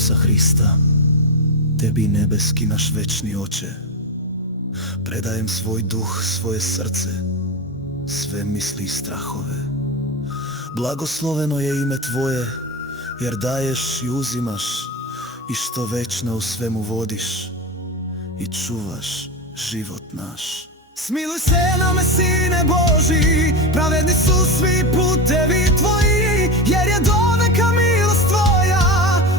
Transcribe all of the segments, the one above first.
Isusa Hrista, tebi nebeski naš večni Oče, predajem svoj duh, svoje srce, sve misli i strahove. Blagosloveno je ime Tvoje, jer daješ i uzimaš, i što večno u svemu vodiš, i čuvaš život naš. Smiluj se nama, Sine Božji, pravedni su svi putevi Tvoji, jer je doveka milost Tvoja.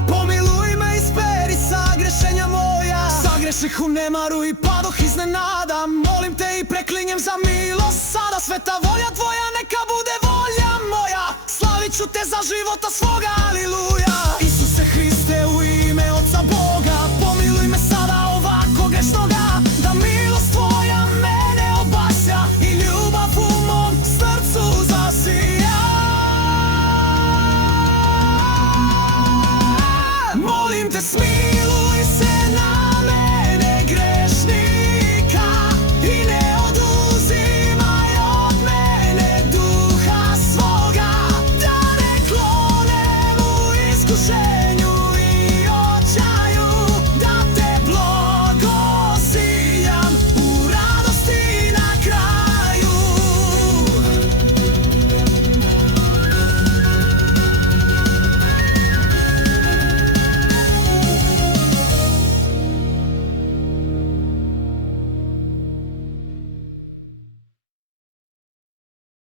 Pomiluj me, isperi sagrešenja moja. Sagreših u nemaru i padoh iznenada, molim te i preklinjem za milost sada. Sveta volja Tvoja neka bude volja moja, slavit ću te za života svoga, aliluja. Isuse Hriste, u ime Oca Boga,